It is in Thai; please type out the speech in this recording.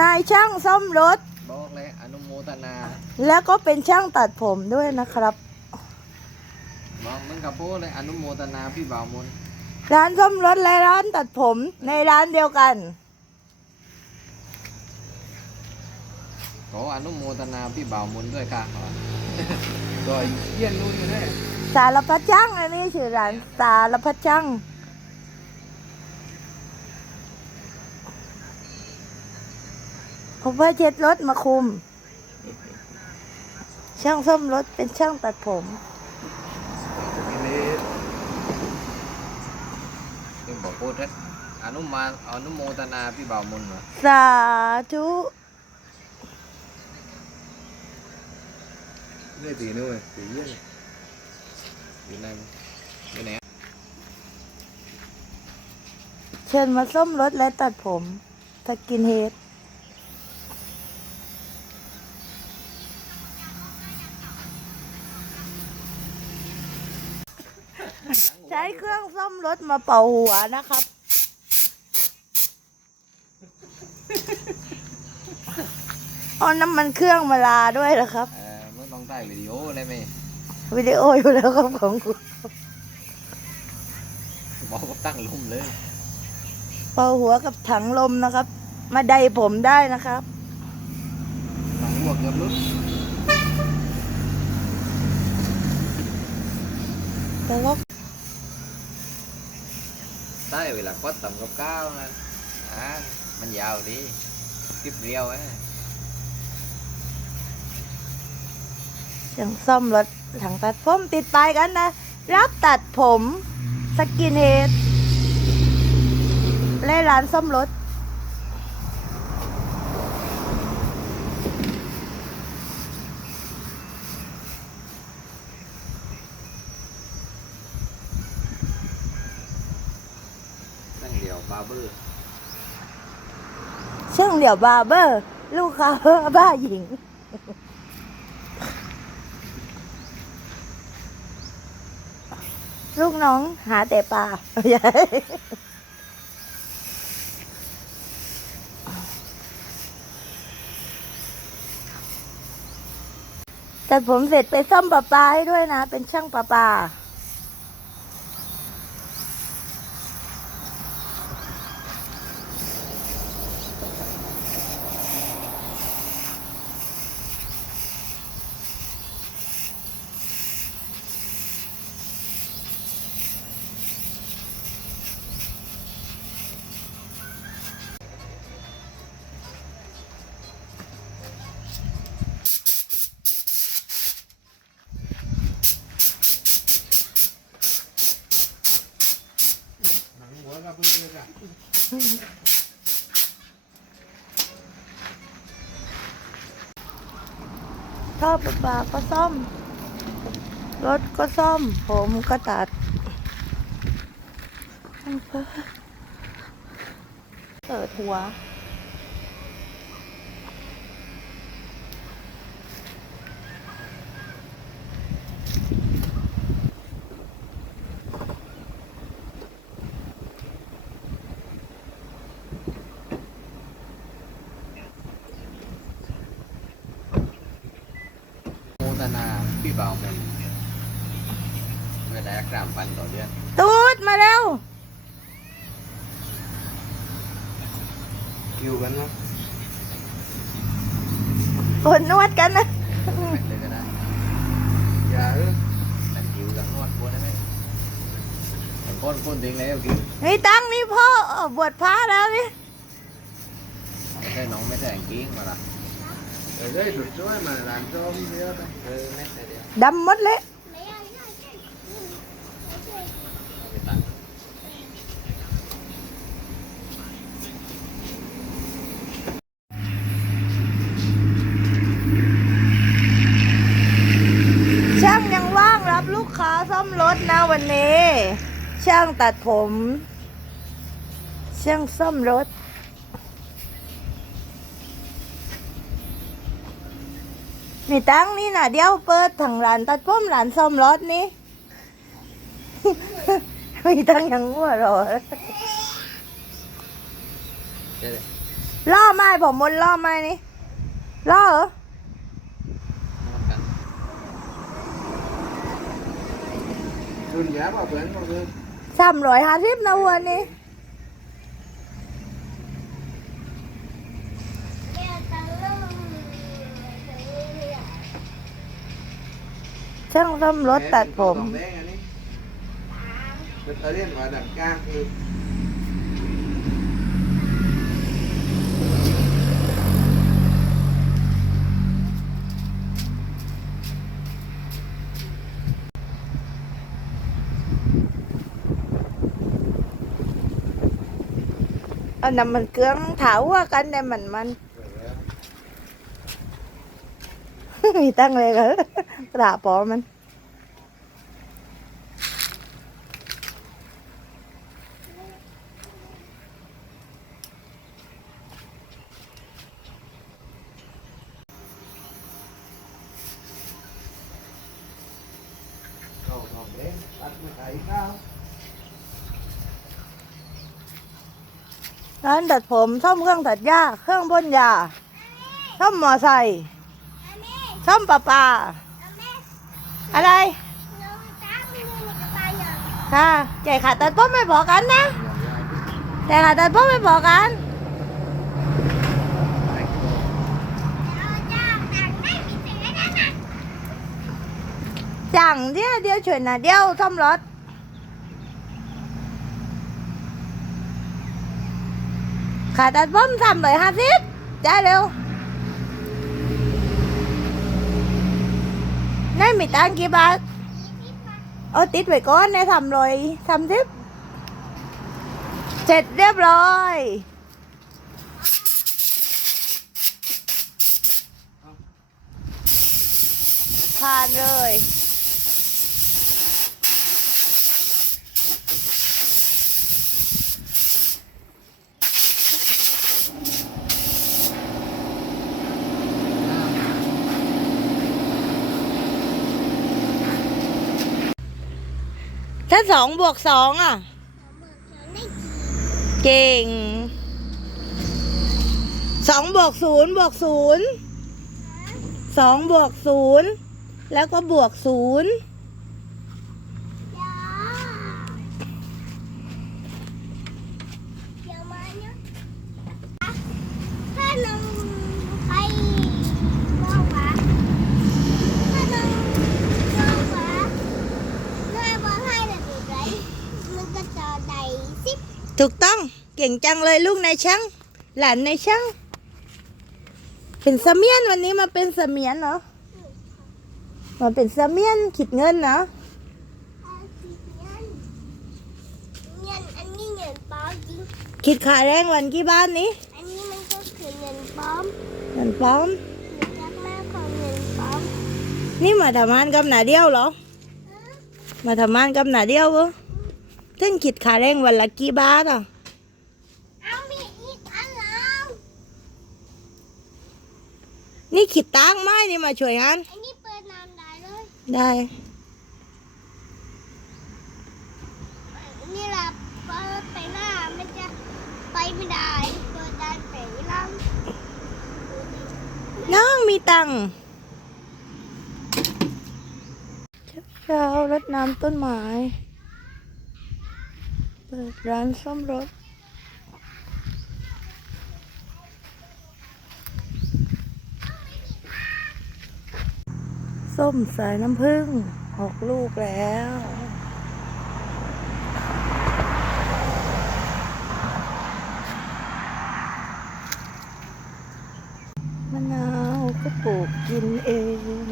นายช่างซ่อมรถ บอกเลยอนุโมทนาแล้วก็เป็นช่างตัดผมด้วยนะครับ บอกมึงกับพูดเลยอนุโมทนาพี่บ่าวมนร้านซ่อมรถและร้านตัดผมในร้านเดียวกัน ขออนุโมทนาพี่บ่าวมนด้วยค่ะโดยเยี่ยนนู่นอยู่เลยสารพัดช่างอันนี้ชื่อร้านสารพัดช่าง ผมว่าเช็ดรถมาคุม ช่างซ่อมรถเป็นช่างตัดผมทีนี้จึงบอกพูดเลยอนุมาอนุโมทนาพี่บ่าวมนเหรอสาธุนี่ตีนู่นตีเยี่ยนอยู่ไหนอยู่ไหนเชิญมาซ่อมรถและตัดผมสกินเฮด ช้เครื่องซ่อมรถมาเป่าหัวนะครับ เอาน้ำมันเครื่องมาลาด้วยนะครับ เออมึงต้องได้วิดีโอเลยไหมวิดีโออยู่แล้วครับของคุณบอกว่าตั้งลุ่มเลย เป่าหัวกับถังลมนะครับ มาใดผมได้นะครับตั้งหัวเกือบลุดแต่ว่า ได้เวลาก็ต่ำกับก้าวนะอ่ามันยาวดีคลิปเรียวไอ้เสียงซ่อมรถถังตัดผมติดป้ายกันนะ รับตัดผม สกินเฮดและร้านซ่อมรถ ตั้งเดียว บาร์เบอร์ช่างเดี่ยวบาร์เบอร์ ลูกค้าบ้าหญิง ลูกน้องหาแต่ปลาแต่ผมเสร็จไปซ่อมปลาปลาให้ด้วยนะ เป็นช่างปลาปลา ท่อประปาก็ซ่อม รถก็ซ่อม ผมก็ตัดเปิดหัว โมทนาพี่เบ่าวมนเวลากรามปันต่อเดือนตูดมาแล้วคิวกันเนาะคนนวดกันนะเป็นเลยก็ได้อย่าเออแต่คิวกับนวดบัวได้ไหมแต่ก้นก้นทิ้งแล้วคิวนี่ตั้งนี่พ่อบวชพระแล้วนี่ไม่ใช่น้องไม่ใช่แองกิ้งมาละ เออได้สุดช่วยมาร้านส้มเยอะไปเออแม่แต่เดียวดำหมดเลยไปตังช่างยังว่างรับลูกค้าซ่อมรถนะวันนี้ ช่างตัดผม ช่างซ่อมรถ นี่ตั้งนี่นะเดี๋ยวเปิดถังร้านตัดผมร้านซ่อมรถนี่ มีตั้งยังหัวเรอเจ๊เลยล่อไม้ผมมนล่อไม้นี่ล่อเหรอรุนแย่ป่ะเพื่อนเพื่อนสามร้อยห้าสิบนะวันนี้ ช่างซ่อมรถตัดผมแดงอันนี้เป็นตะเลียนว่าดังกลางคืออันนั้นมันเครื่องถาว่ากันแต่มันมัน มีตั้งเลยเหรอตาปอมันงาขายข้าวร้านตัดผมซ่อมเครื่องตัดหญ้า เครื่องพ่นยาซ่อมมอไซค์ ซ่อมปลาปลาอะไรค่ะใจายขาดตัดผมไม่บอกกันนะใจายขาดตัดผมไม่บอกกันจังเดียวเดียวช่วยนะเดียวซ่อมรถขาดตัดผมสามร้อยห้าสิบจ่ายเร็ว นั่นมีตังค์กี่บาทเอาติดไว้ก่อนในสามร้อยสามสิบเสร็จเรียบร้อยผ่านเลย ถ้า สองบวกสองอะ เก่งสองบวกศูนย์บวกศูนย์สองบวกศูนย์แล้วก็บวกศูนย์ ถ้าน้องไปบอกว่าถ้าน้องบอกว่าน้อยบอกให้แบบไรมันก็จะได้สิบ ถูกต้อง เก่งจังเลยลูกนายช่าง หลานนายช่าง เป็นเสมียนวันนี้มาเป็นเสมียนเนาะมาเป็นเสมียนคิดเงินเนาะเอาสิเงินเงินอันนี้เงินปลอมจริงคิดค่าแรงวันกี่บ้านนี้ อันนี้มันก็คือเงินปลอมเงินปลอมหนูรักมากของเงินปลอม นี่มาทำงานกับหนาเดียวเหรอ มาทำงานกับหนาเดียวเหรอท่านคิดค่าแรงวันละกี่บาทอะ เอามีอีกอันแล้ว นี่คิดตังค์ไหมนี่มาช่วยงานอันนี้เปิดน้ำได้เลยได้นี่แหละเปิดไปหน้ามันจะไปไม่ได้เปิดได้ไปหลังน้องมีตังค์เช้ารดน้ำต้นไม้ เปิดร้านซ่อมรถ ส้มสายน้ำผึ้งออกลูกแล้วมะนาวก็ปลูกกินเอง